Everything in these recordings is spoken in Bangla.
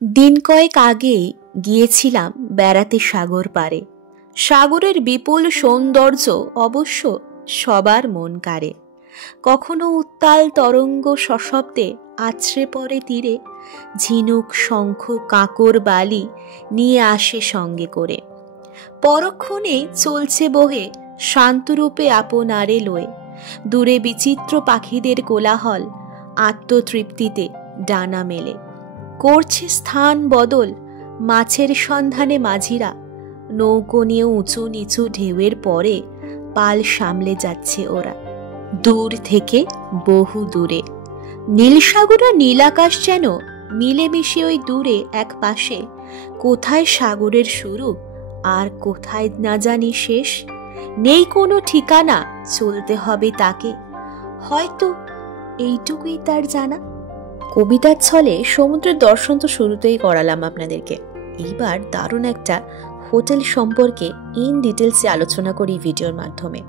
দিন কয়েক আগেই গিয়েছিলাম বেড়াতে সাগর পাড়ে। সাগরের বিপুল সৌন্দর্য অবশ্য সবার মন কাড়ে। কখনো উত্তাল তরঙ্গ সশব্দে আছড়ে পড়ে তীরে, ঝিনুক শঙ্খ কাঁকর বালি নিয়ে আসে সঙ্গে করে। পরক্ষণেই চলছে বহে শান্তরূপে আপনারে লয়ে, দূরে বিচিত্র পাখিদের কোলাহল আত্মতৃপ্তিতে ডানা মেলে। করছে স্থান বদল মাছের সন্ধানে মাঝিরা, নৌকো নিয়ে উঁচু নিচু ঢেউয়ের পরে পাল সামলে যাচ্ছে ওরা দূর থেকে বহু দূরে। নীলসাগর আর নীলাকাশ যেন মিলেমিশে ওই দূরে এক পাশে। কোথায় সাগরের শুরু আর কোথায় না জানি শেষ, নেই কোনো ঠিকানা, চলতে হবে তাকে, হয়তো এইটুকুই তার জানা। কবিতার ছলে সমুদ্রের দর্শন তো শুরুতেই করালাম আপনাদেরকে। এইবার দারুণ একটা হোটেল সম্পর্কে ইন ডিটেলসে আলোচনা করি ভিডিওর মাধ্যমে।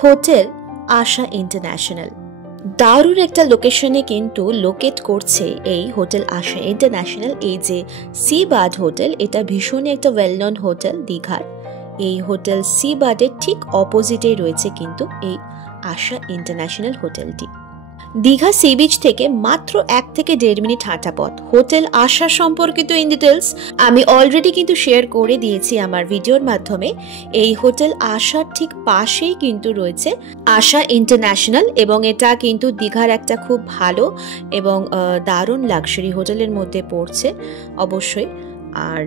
হোটেল আশা ইন্টারন্যাশনাল দারুণ একটা লোকেশনে কিন্তু লোকেট করছে এই হোটেল আশা ইন্টারন্যাশনাল। এই যে সি বার্ড হোটেল, এটা ভীষণই একটা ওয়েল নন হোটেল দীঘার। এই হোটেল সি বার্ডের ঠিক অপোজিটে রয়েছে কিন্তু এই আশা ইন্টারন্যাশনাল হোটেলটি। দীঘা সি বিচ থেকে মাত্র 1 থেকে 1.5 মিনিট হাঁটা পথ। হোটেল আশা সম্পর্কিত ইন ডিটেলস আমি অলরেডি কিন্তু শেয়ার করে দিয়েছি আমার ভিডিওর মাধ্যমে। এই হোটেল আশার ঠিক পাশেই কিন্তু রয়েছে আশা ইন্টারন্যাশনাল, এবং এটা কিন্তু দীঘার একটা খুব ভালো এবং দারুণ লাক্সারি হোটেলের মধ্যে পড়ছে অবশ্যই। আর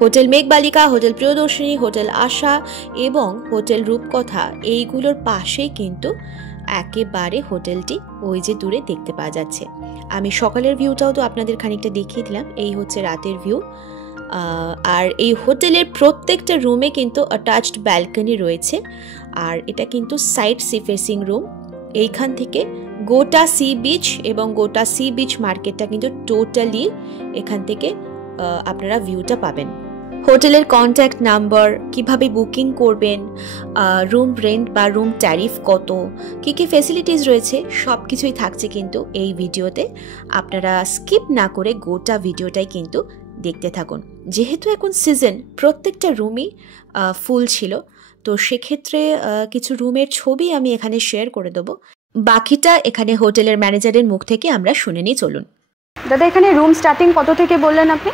হোটেল মেঘবালিকা, হোটেল প্রিয়দর্শিনী, হোটেল আশা এবং হোটেল রূপকথা এইগুলোর পাশেই কিন্তু একেবারে হোটেলটি ওই যে দূরে দেখতে পাওয়া যাচ্ছে। আমি সকালের ভিউটাও তো আপনাদের খানিকটা দেখিয়ে দিলাম, এই হচ্ছে রাতের ভিউ। আর এই হোটেলের প্রত্যেকটা রুমে কিন্তু অ্যাটাচড ব্যালকনি রয়েছে, আর এটা কিন্তু সাইড সি ফেসিং রুম। এইখান থেকে গোটা সি বিচ এবং গোটা সি বিচ মার্কেটটা কিন্তু টোটালি এখান থেকে আপনারা ভিউটা পাবেন। হোটেলের কন্ট্যাক্ট নাম্বার, কিভাবে বুকিং করবেন, রুম রেন্ট বা রুম ট্যারিফ কত, কী কী ফেসিলিটিস রয়েছে সব কিছুই থাকছে কিন্তু এই ভিডিওতে। আপনারা স্কিপ না করে গোটা ভিডিওটাই কিন্তু দেখতে থাকুন। যেহেতু এখন সিজন, প্রত্যেকটা রুমই ফুল ছিল, তো সেক্ষেত্রে কিছু রুমের ছবি আমি এখানে শেয়ার করে দেবো। বাকিটা এখানে হোটেলের ম্যানেজারের মুখ থেকে আমরা শুনে নিই, চলুন। দাদা, এখানে রুম স্টার্টিং কত থেকে বললেন আপনি?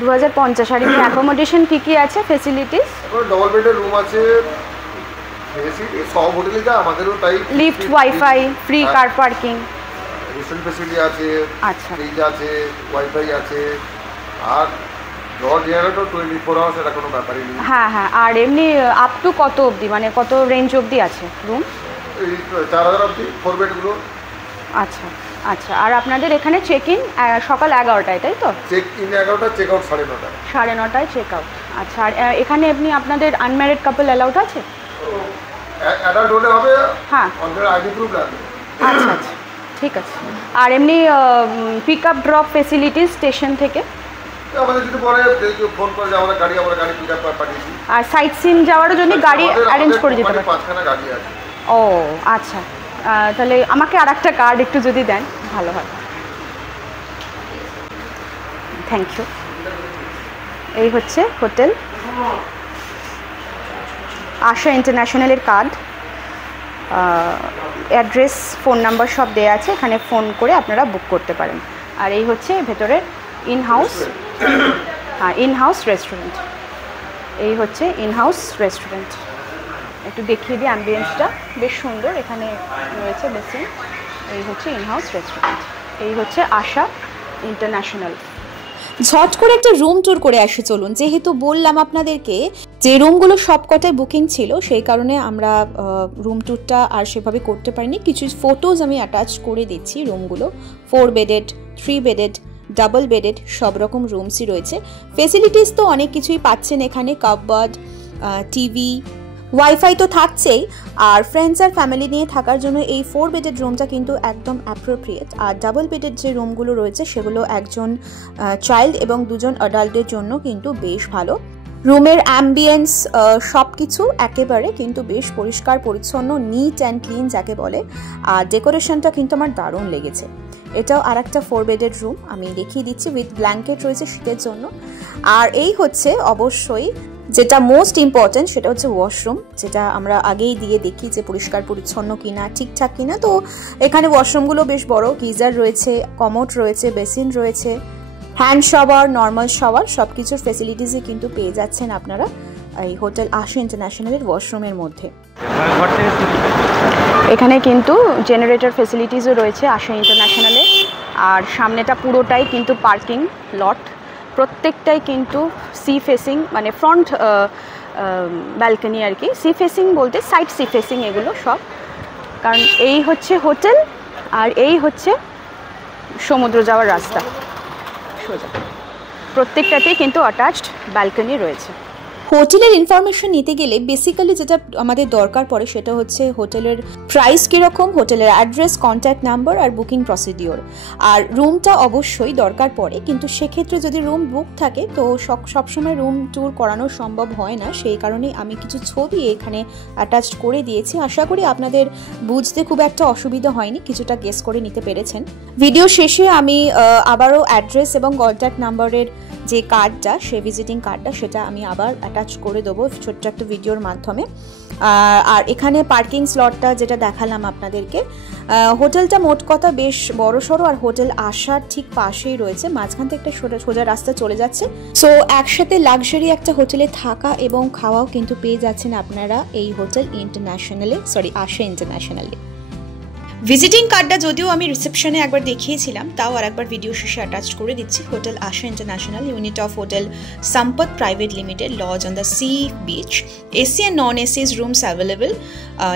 2050। আর এমনি অ্যাকোমোডেশন কি কি আছে, ফ্যাসিলিটিস? ডবল বেডের রুম আছে, সব হোটেলে যা আমাদেরও তাই। Lift, wifi, free car parking, restaurant facility আছে, আচ্ছা, ফ্রিজ আছে, ওয়াইফাই আছে, আর জল জেনারেটর 24 আওয়ার্স, এটা কোনো ব্যাপারই নেই। হ্যাঁ হ্যাঁ। আর এমনি আপ টু কত অবধি, মানে কত রেঞ্জ অবধি আছে রুম? এই 4000 অবধি 4 বেডগুলো। আচ্ছা আচ্ছা। আর আপনাদের এখানে চেক ইন সকাল 11টায়, তাই তো? চেক ইন 11টা, চেক আউট 9:30। 9:30 check out. আচ্ছা। আর এখানে এমনি আপনাদের আনম্যারিড কাপল অ্যালাউড আছে? অ্যাডাল্ট হলে হবে, হ্যাঁ, ওদের আইডি প্রুফ লাগবে। আচ্ছা আচ্ছা, ঠিক আছে। আর এমনি pick up drop facilities station থেকে? আমাদের যদি পরে ফোন করে যে আমরা গাড়ি পিক আপ পাঠিয়েছি। আর সাইট সিন যাওয়ারও জন্য গাড়ি অ্যারেঞ্জ করে দিতে পারবেন? 5খানা গাড়ি আছে। ও আচ্ছা, তাহলে আমাকে আর একটা কার্ড একটু যদি দেন ভালো হয়। Thank you. এই হচ্ছে হোটেল আশা ইন্টারন্যাশনালের কার্ড। অ্যাড্রেস, ফোন নাম্বার সব দেওয়া আছে, এখানে ফোন করে আপনারা বুক করতে পারেন। আর এই হচ্ছে ভেতরের ইনহাউস রেস্টুরেন্ট। এই হচ্ছে ইনহাউস রেস্টুরেন্ট। একটু দেখিয়ে দিই, অ্যাম্বিয়েন্সটা বেশ সুন্দর, এখানে রয়েছে বেসিন। এই হচ্ছে ইনহাউস রেস্টুরেন্ট, এই হচ্ছে আশা ইন্টারন্যাশনাল। ঝট করে একটা রুম ট্যুর করে আসে চলুন। যেহেতু বললাম আপনাদেরকে যে রুমগুলো সবকটাই বুকিং ছিল, সেই কারণে আমরা রুম ট্যুরটা আর সেভাবে করতে পারিনি। কিছু ফটোজ আমি অ্যাটাচ করে দিচ্ছি। রুমগুলো 4 বেডেড, 3 বেডেড, ডাবল বেডেড সব রকম রুমসই রয়েছে। ফেসিলিটিস তো অনেক কিছুই পাচ্ছেন এখানে, কাপবোর্ড, টিভি, ওয়াইফাই তো থাকছেই। আর ফ্রেন্ডস আর ফ্যামিলি নিয়ে থাকার জন্য এই 4 বেডেড রুমটা কিন্তু একদম অ্যাপ্রোপ্রিয়েট। আর ডাবল বেডেড যে রুমগুলো রয়েছে সেগুলো একজন চাইল্ড এবং 2জন অ্যাডাল্টের জন্য কিন্তু বেশ ভালো। রুমের অ্যাম্বিয়েন্স সব কিছু একেবারে কিন্তু বেশ পরিষ্কার পরিচ্ছন্ন, নিট অ্যান্ড ক্লিন যাকে বলে। আর ডেকোরেশনটা কিন্তু আমার দারুণ লেগেছে। এটাও আর একটা 4 বেডের রুম, আমি দেখিয়ে দিচ্ছি, উইথ ব্ল্যাঙ্কেট রয়েছে শীতের জন্য। আর এই হচ্ছে অবশ্যই যেটা মোস্ট ইম্পর্টেন্ট, সেটা হচ্ছে ওয়াশরুম, যেটা আমরা আগেই দিয়ে দেখি যে পরিষ্কার পরিচ্ছন্ন কিনা, ঠিকঠাক কিনা। তো এখানে ওয়াশরুমগুলো বেশ বড়, গিজার রয়েছে, কমোড রয়েছে, বেসিন রয়েছে, হ্যান্ড শাওয়ার, নর্মাল শাওয়ার, সব কিছুর ফেসিলিটিসই কিন্তু পেয়ে যাচ্ছেন আপনারা এই হোটেল আশা ইন্টারন্যাশনালের ওয়াশরুমের মধ্যে। এখানে কিন্তু জেনারেটর ফেসিলিটিসও রয়েছে আশা ইন্টারন্যাশনালে। আর সামনেটা পুরোটাই কিন্তু পার্কিং লট, প্রত্যেকটাই কিন্তু সি ফেসিং, মানে ফ্রন্ট ব্যালকনি আর কি। সি ফেসিং বলতে সাইড সি ফেসিং এগুলো সব, কারণ এই হচ্ছে হোটেল আর এই হচ্ছে সমুদ্র যাওয়ার রাস্তা সোজা। প্রত্যেকটাতেই কিন্তু অ্যাটাচড ব্যালকনি রয়েছে। হোটেলের ইনফরমেশন নিতে গেলে বেসিক্যালি যেটা আমাদের দরকার পড়ে সেটা হচ্ছে হোটেলের প্রাইস কীরকম, হোটেলের অ্যাড্রেস, কন্ট্যাক্ট নাম্বার আর বুকিং প্রসিডিওর। আর রুমটা অবশ্যই দরকার পড়ে, কিন্তু সেক্ষেত্রে যদি রুম বুক থাকে তো সবসময় রুম ট্যুর করানো সম্ভব হয় না, সেই কারণেই আমি কিছু ছবি এখানে অ্যাটাচ করে দিয়েছি। আশা করি আপনাদের বুঝতে খুব একটা অসুবিধা হয়নি, কিছুটা গেস করে নিতে পেরেছেন। ভিডিও শেষে আমি আবারও অ্যাড্রেস এবং কন্ট্যাক্ট নাম্বারের যে কার্ডটা, সে ভিজিটিং কার্ডটা, সেটা আমি আবার অ্যাটাচ করে দেবো ছোট্ট একটা ভিডিওর মাধ্যমে। আর এখানে পার্কিং স্লটটা যেটা দেখালাম আপনাদেরকে, হোটেলটা মোট কথা বেশ বড়সড়, আর হোটেল আশার ঠিক পাশেই রয়েছে, মাঝখান থেকে একটা সোজা রাস্তা চলে যাচ্ছে। সো একসাথে লাক্সারি একটা হোটেলে থাকা এবং খাওয়াও কিন্তু পেয়ে যাচ্ছেন আপনারা এই হোটেল ইন্টারন্যাশনালে, আশা ইন্টারন্যাশনালে। ভিজিটিং কার্ডটা যদিও আমি রিসেপশনে একবার দেখিয়েছিলাম, তাও আর একবার ভিডিও শেষে অ্যাটাচ করে দিচ্ছি। Hotel Asha international, unit of hotel Sampad private limited, lodge on the sea beach, AC and non ACs rooms available,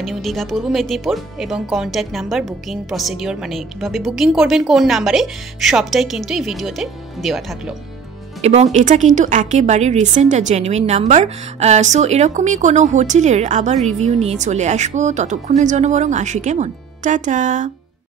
new Digha, Purba Medinipur, এবং কন্ট্যাক্ট নাম্বার, বুকিং প্রসিডিওর, মানে কীভাবে বুকিং করবেন, কোন নাম্বারে, সবটাই কিন্তু এই ভিডিওতে দেওয়া থাকলো। এবং এটা কিন্তু একেবারে রিসেন্ট আর জেনুইন নাম্বার। সো এরকমই কোনো হোটেলের আবার রিভিউ নিয়ে চলে আসবো, ততক্ষণের জন্য বরং আসি, কেমন? টাটা।